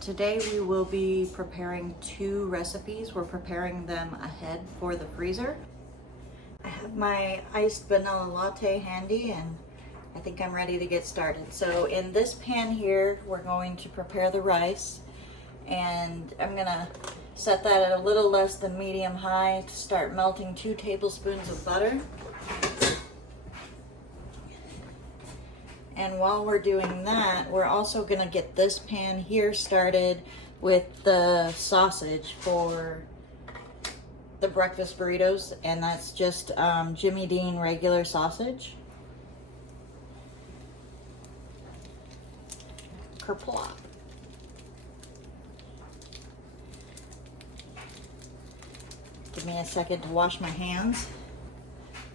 Today we will be preparing two recipes. We're preparing them ahead for the freezer. I have my iced vanilla latte handy and I think I'm ready to get started. So in this pan here, we're going to prepare the rice, and I'm gonna set that at a little less than medium high to start melting 2 tablespoons of butter. And while we're doing that, we're also gonna get this pan here started with the sausage for the breakfast burritos, and that's just Jimmy Dean regular sausage. Kerplop. Give me a second to wash my hands.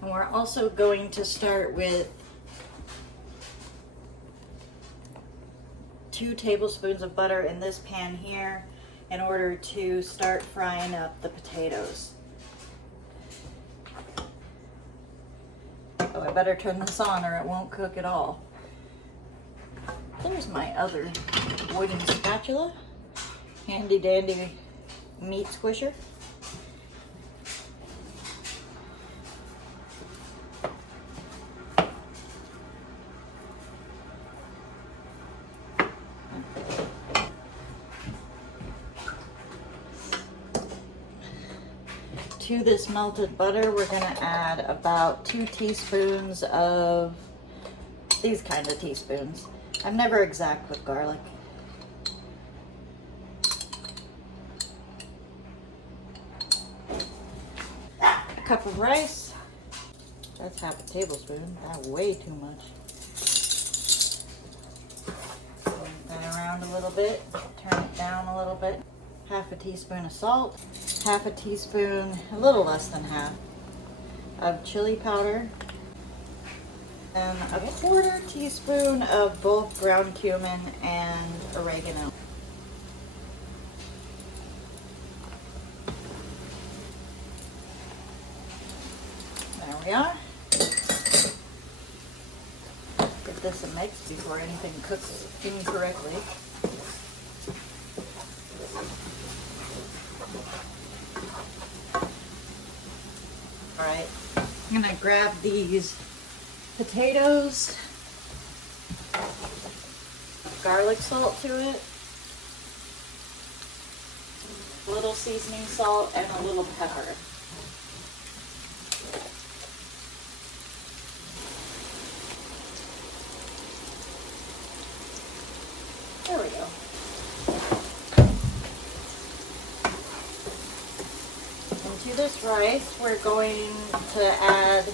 And we're also going to start with 2 tablespoons of butter in this pan here in order to start frying up the potatoes. Oh, I better turn this on or it won't cook at all. There's my other wooden spatula. Handy dandy meat squisher. To this melted butter, we're going to add about 2 teaspoons of these kind of teaspoons. I'm never exact with garlic. A cup of rice. That's half a tablespoon. That's way too much. Move that around a little bit. Turn it down a little bit. Half a teaspoon of salt. Half a teaspoon, a little less than half, of chili powder, and a 1/4 teaspoon of both ground cumin and oregano. There we are. Give this a mix before anything cooks incorrectly. Alright, I'm gonna grab these potatoes, garlic salt to it, a little seasoning salt, and a little pepper. There we go. To this rice, we're going to add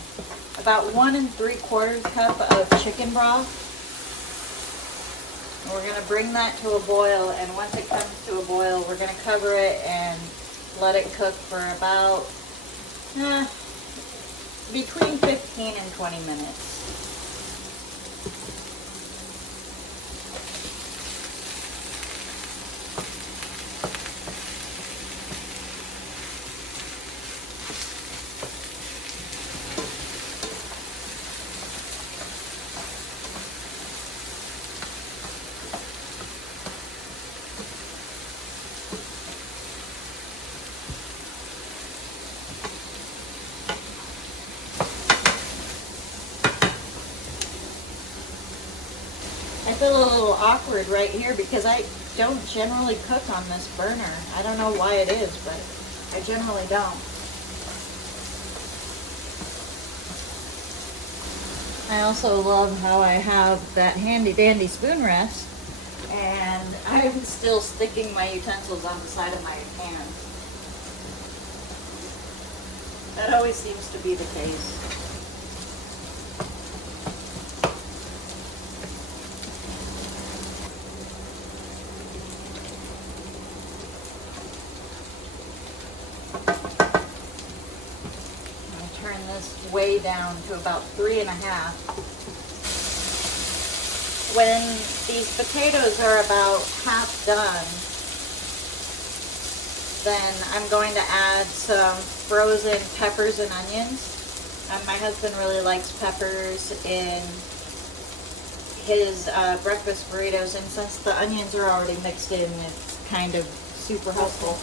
about 1 3/4 cup of chicken broth. And we're going to bring that to a boil, and once it comes to a boil, we're going to cover it and let it cook for about between 15 and 20 minutes. I feel a little awkward right here because I don't generally cook on this burner. I don't know why it is, but I generally don't. I also love how I have that handy dandy spoon rest, and I'm still sticking my utensils on the side of my pan. That always seems to be the case. Way down to about 3 1/2. When these potatoes are about half done, then I'm going to add some frozen peppers and onions. My husband really likes peppers in his breakfast burritos, and since the onions are already mixed in, it's kind of super helpful.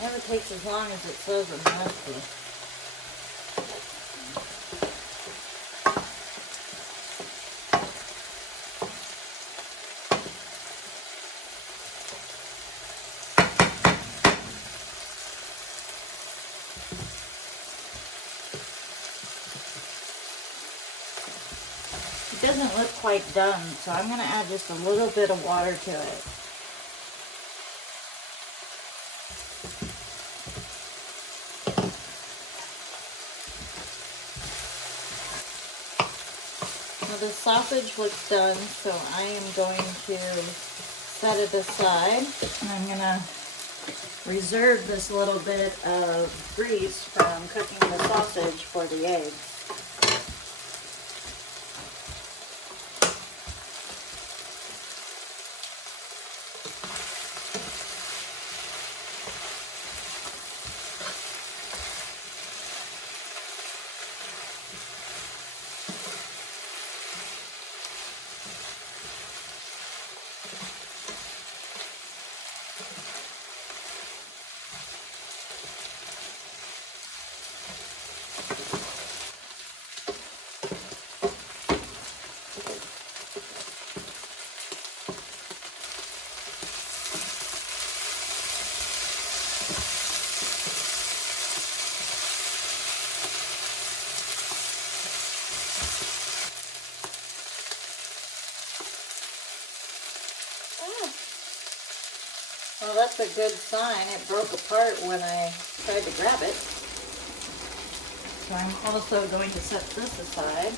Never takes as long as it says it must be. It doesn't look quite done, so I'm going to add just a little bit of water to it. Now the sausage looks done, so I am going to set it aside. And I'm going to reserve this little bit of grease from cooking the sausage for the eggs. Well, that's a good sign. It broke apart when I tried to grab it. So I'm also going to set this aside.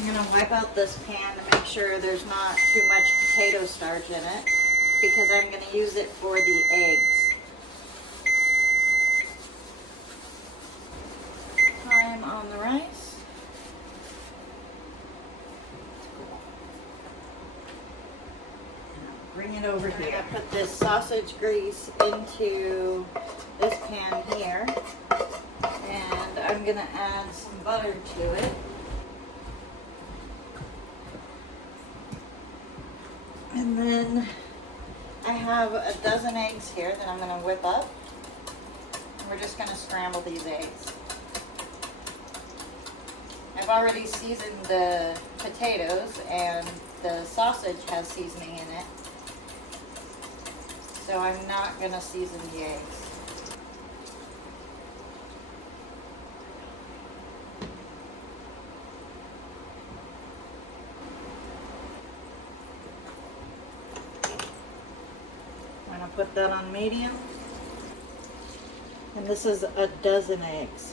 I'm going to wipe out this pan to make sure there's not too much potato starch in it, because I'm going to use it for the eggs. Time on the rice. Bring it over here. I put this sausage grease into this pan here, and I'm going to add some butter to it. And then I have a dozen eggs here that I'm going to whip up. And we're just going to scramble these eggs. I've already seasoned the potatoes, and the sausage has seasoning in it. So I'm not going to season the eggs. I'm going to put that on medium. And this is a dozen eggs.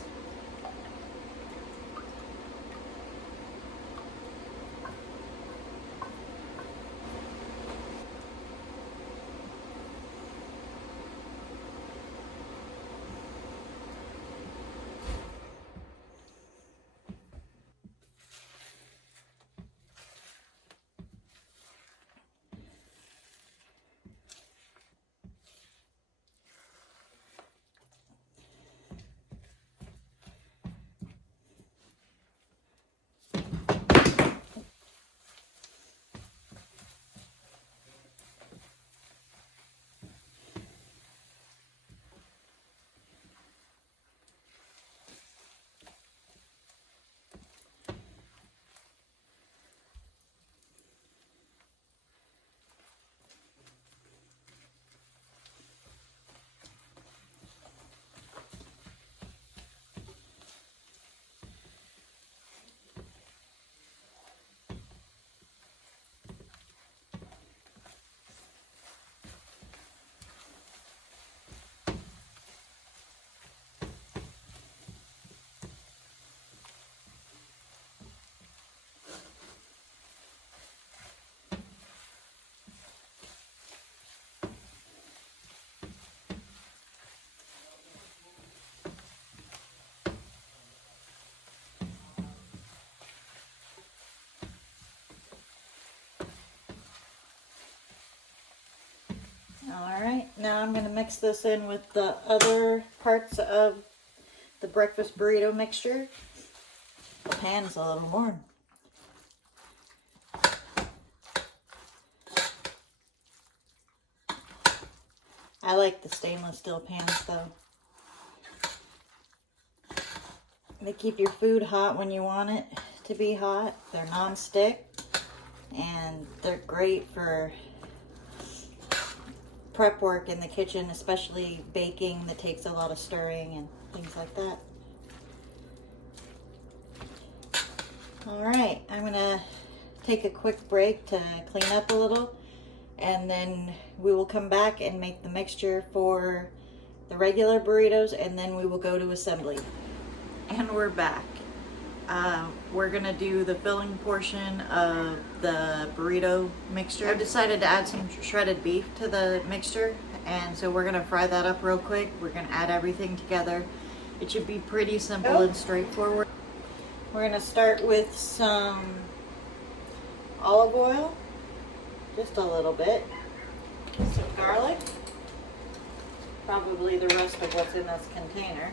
All right, now I'm going to mix this in with the other parts of the breakfast burrito mixture. The pan's a little warm. I like the stainless steel pans though. They keep your food hot when you want it to be hot. They're non-stick and they're great for prep work in the kitchen, especially baking that takes a lot of stirring and things like that. All right, I'm gonna take a quick break to clean up a little, and then we will come back and make the mixture for the regular burritos, and then we will go to assembly. And we're back. We're gonna do the filling portion of the burrito mixture. I've decided to add some shredded beef to the mixture, and so we're gonna fry that up real quick. We're gonna add everything together. It should be pretty simple and straightforward. We're gonna start with some olive oil, just a little bit, some garlic, probably the rest of what's in this container.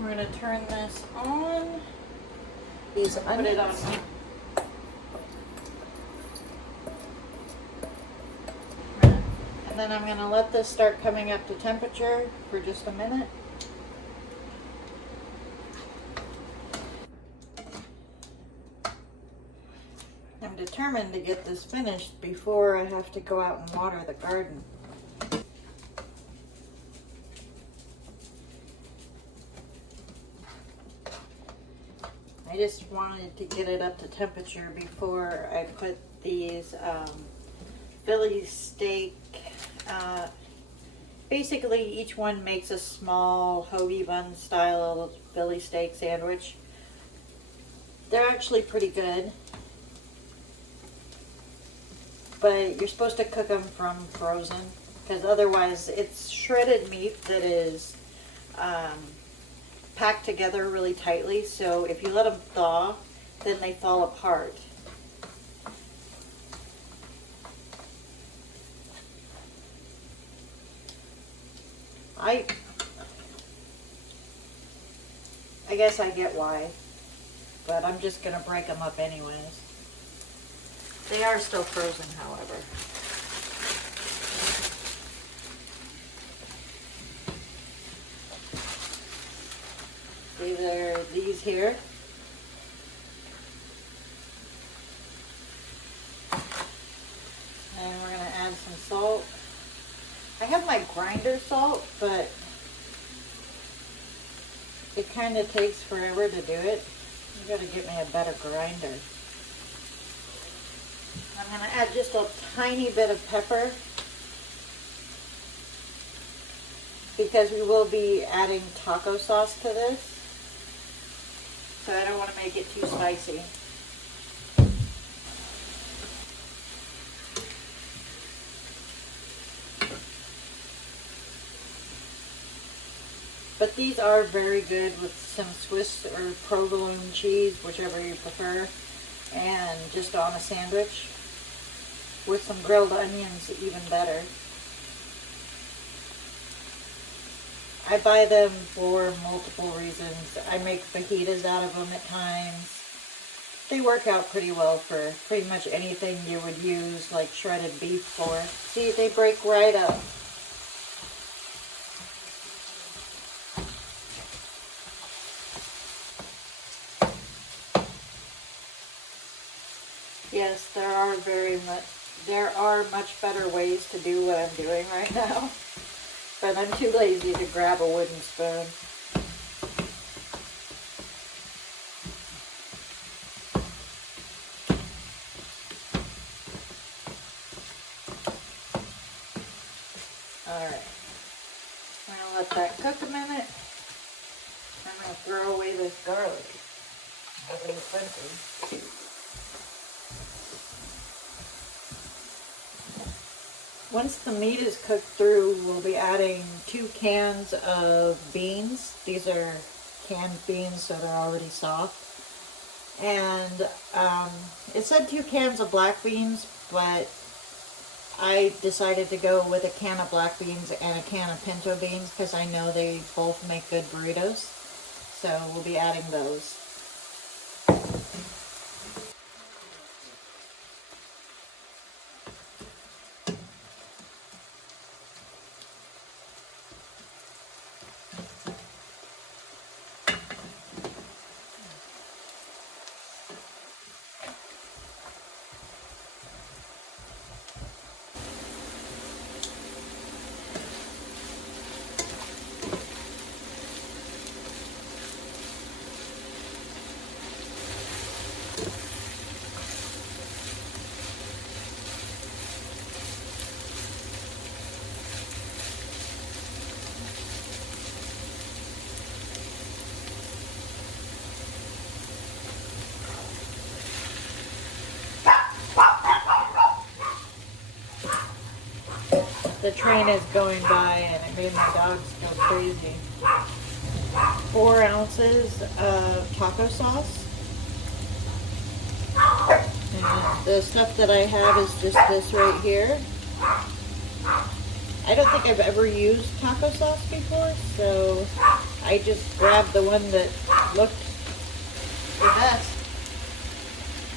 We're going to turn this on. Put it on. And then I'm going to let this start coming up to temperature for just a minute. I'm determined to get this finished before I have to go out and water the garden. I just wanted to get it up to temperature before I put these Philly steak. Basically, each one makes a small hoagie bun style Philly steak sandwich. They're actually pretty good, but you're supposed to cook them from frozen, because otherwise it's shredded meat that is packed together really tightly, so if you let them thaw, then they fall apart. I guess I get why, but I'm just gonna break them up anyways. They are still frozen, however. These are these here. And we're gonna add some salt. I have my grinder salt, but it kind of takes forever to do it. You gotta get me a better grinder. I'm gonna add just a tiny bit of pepper, because we will be adding taco sauce to this. So I don't want to make it too spicy. But these are very good with some Swiss or provolone cheese, whichever you prefer, and just on a sandwich. With some grilled onions, even better. I buy them for multiple reasons. I make fajitas out of them at times. They work out pretty well for pretty much anything you would use like shredded beef for. See, they break right up. Yes, there are much better ways to do what I'm doing right now. But I'm too lazy to grab a wooden spoon. Alright. I'm going to let that cook a minute. I'm going to throw away this garlic. Nothing's plenty. Once the meat is cooked through, we'll be adding 2 cans of beans. These are canned beans that are already soft. And it said 2 cans of black beans, but I decided to go with a can of black beans and a can of pinto beans because I know they both make good burritos. So we'll be adding those. The train is going by and it made my dogs go crazy. 4 ounces of taco sauce. And the stuff that I have is just this right here. I don't think I've ever used taco sauce before, so I just grabbed the one that looked the best.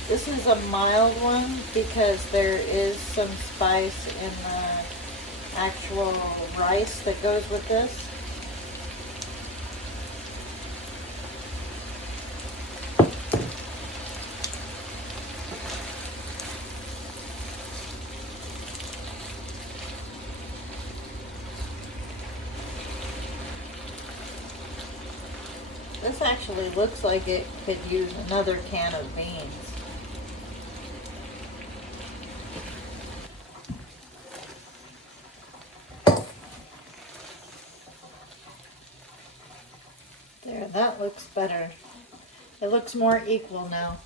This is a mild one because there is some spice in the actual rice that goes with this. This actually looks like it could use another can of beans. There, that looks better. It looks more equal now.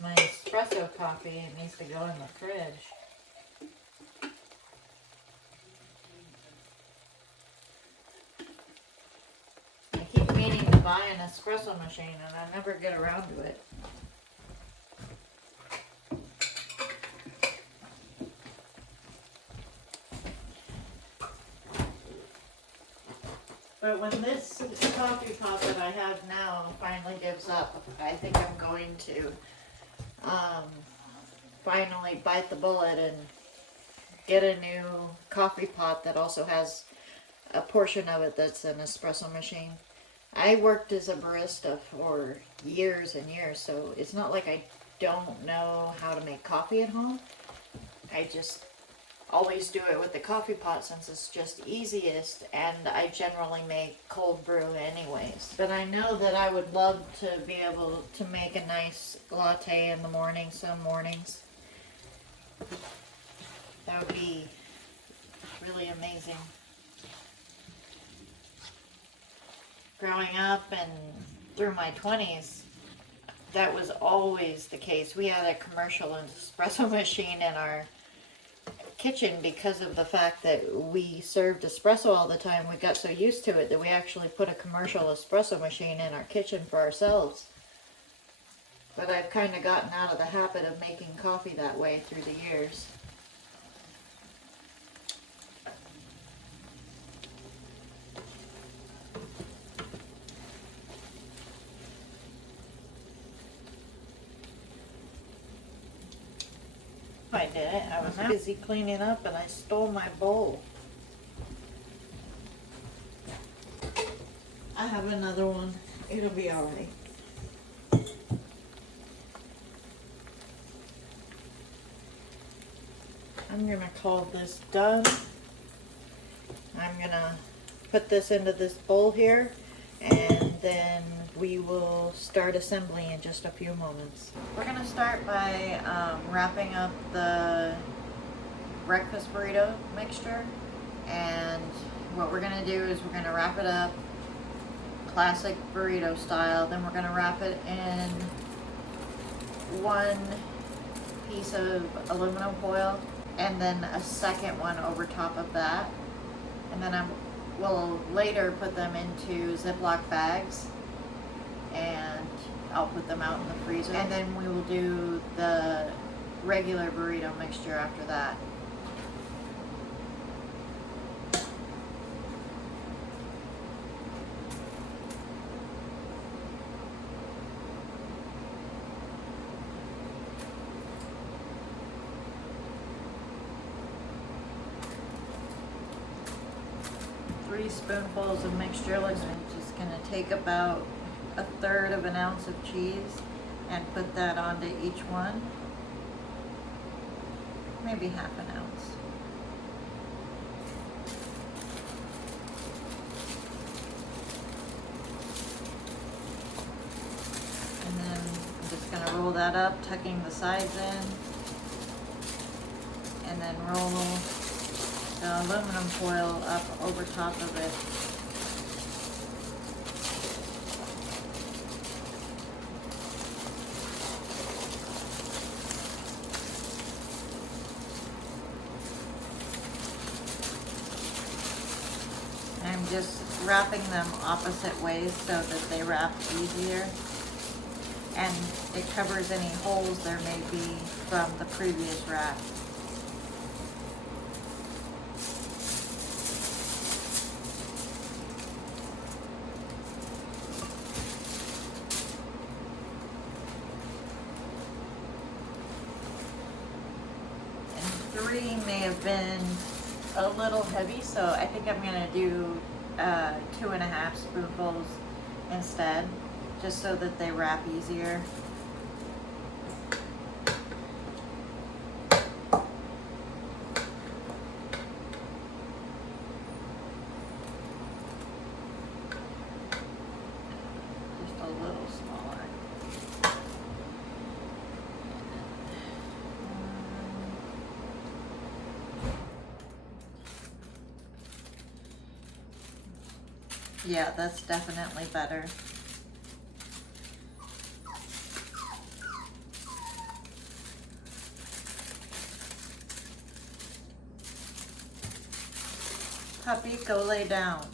My espresso coffee, it needs to go in the fridge. I keep meaning to buy an espresso machine and I never get around to it. But when this coffee pot that I have now finally gives up, I think I'm going to finally bite the bullet and get a new coffee pot that also has a portion of it that's an espresso machine. I worked as a barista for years and years, so it's not like I don't know how to make coffee at home. I just always do it with the coffee pot since it's just easiest, and I generally make cold brew anyways. But I know that I would love to be able to make a nice latte in the morning some mornings. That would be really amazing. Growing up and through my 20s, that was always the case. We had a commercial espresso machine in our kitchen because of the fact that we served espresso all the time. We got so used to it that we actually put a commercial espresso machine in our kitchen for ourselves. But I've kind of gotten out of the habit of making coffee that way through the years. I did it. I was busy cleaning up and I stole my bowl. I have another one. It'll be alright. I'm gonna call this done. I'm gonna put this into this bowl here, and then we will start assembling in just a few moments. We're gonna start by wrapping up the breakfast burrito mixture, and what we're gonna do is we're gonna wrap it up classic burrito style, then we're gonna wrap it in one piece of aluminum foil and then a second one over top of that, and then we'll later put them into Ziploc bags and I'll put them out in the freezer, and then we will do the regular burrito mixture after that. Three spoonfuls of mixture. I'm just gonna take about 1/3 of an ounce of cheese and put that onto each one. Maybe 1/2 ounce. And then I'm just gonna roll that up, tucking the sides in, and then roll the aluminum foil up over top of it. I'm just wrapping them opposite ways so that they wrap easier, and it covers any holes there may be from the previous wrap. Three may have been a little heavy, so I think I'm gonna do 2.5 spoonfuls instead, just so that they wrap easier. Just a little smaller. Yeah, that's definitely better. Puppy, go lay down.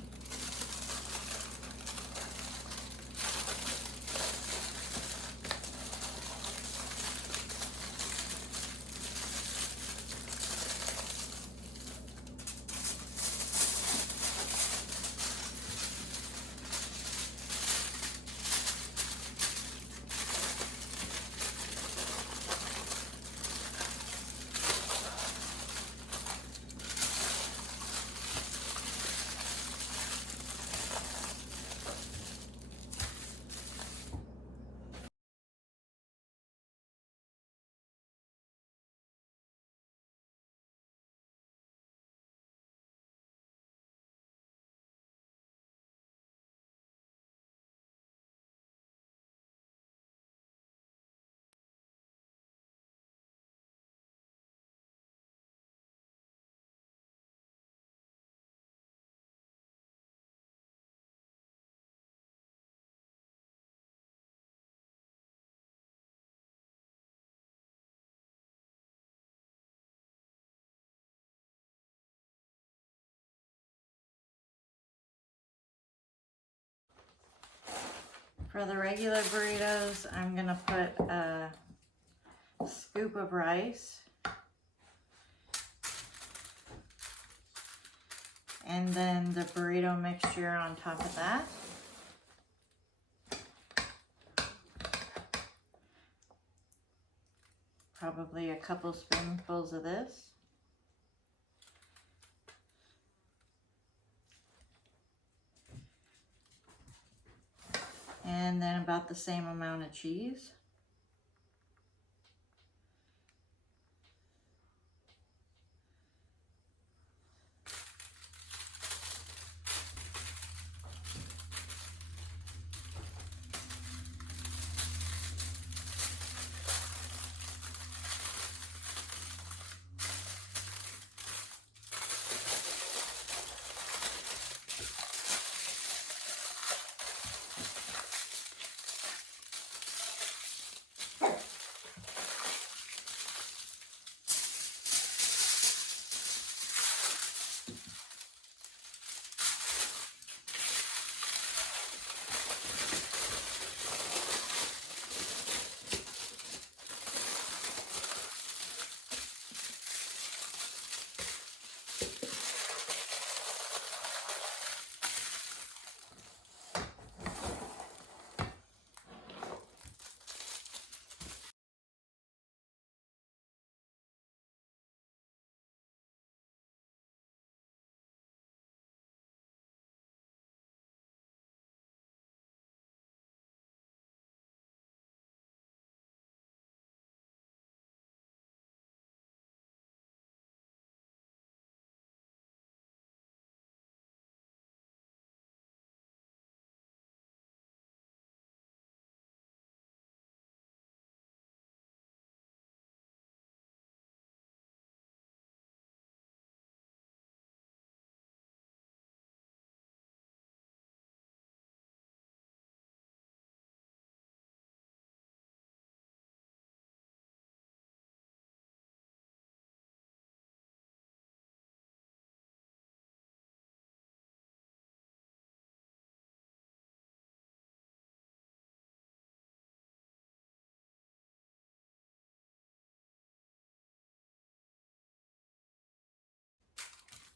For the regular burritos, I'm gonna put a scoop of rice and then the burrito mixture on top of that. Probably a couple spoonfuls of this. And then about the same amount of cheese.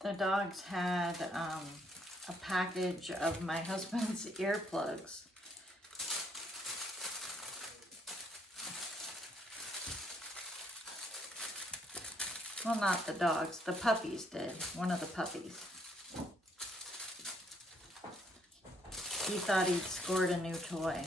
The dogs had a package of my husband's earplugs. Well, not the dogs, the puppies did. One of the puppies. He thought he'd scored a new toy.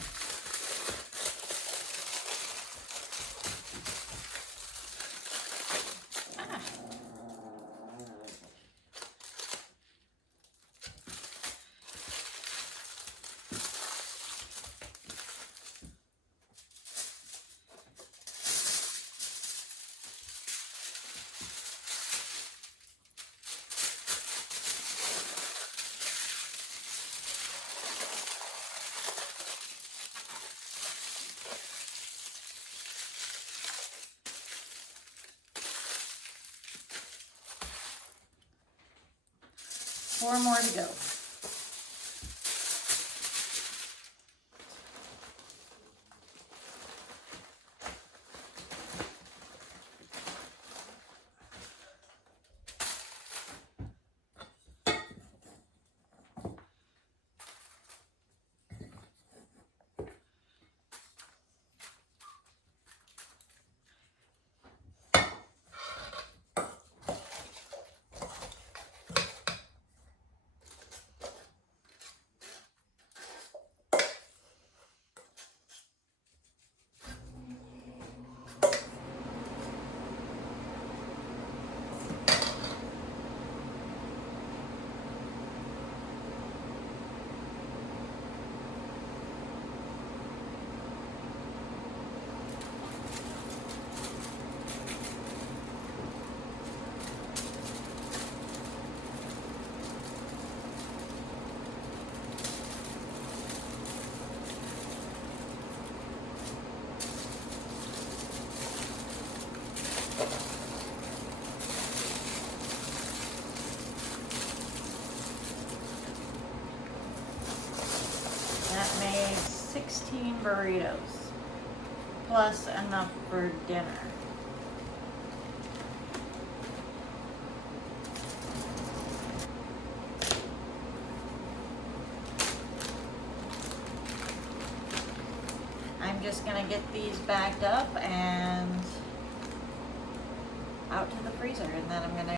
Four more to go. That made 16 burritos, plus enough for dinner. I'm just gonna get these bagged up and out to the freezer, and then I'm gonna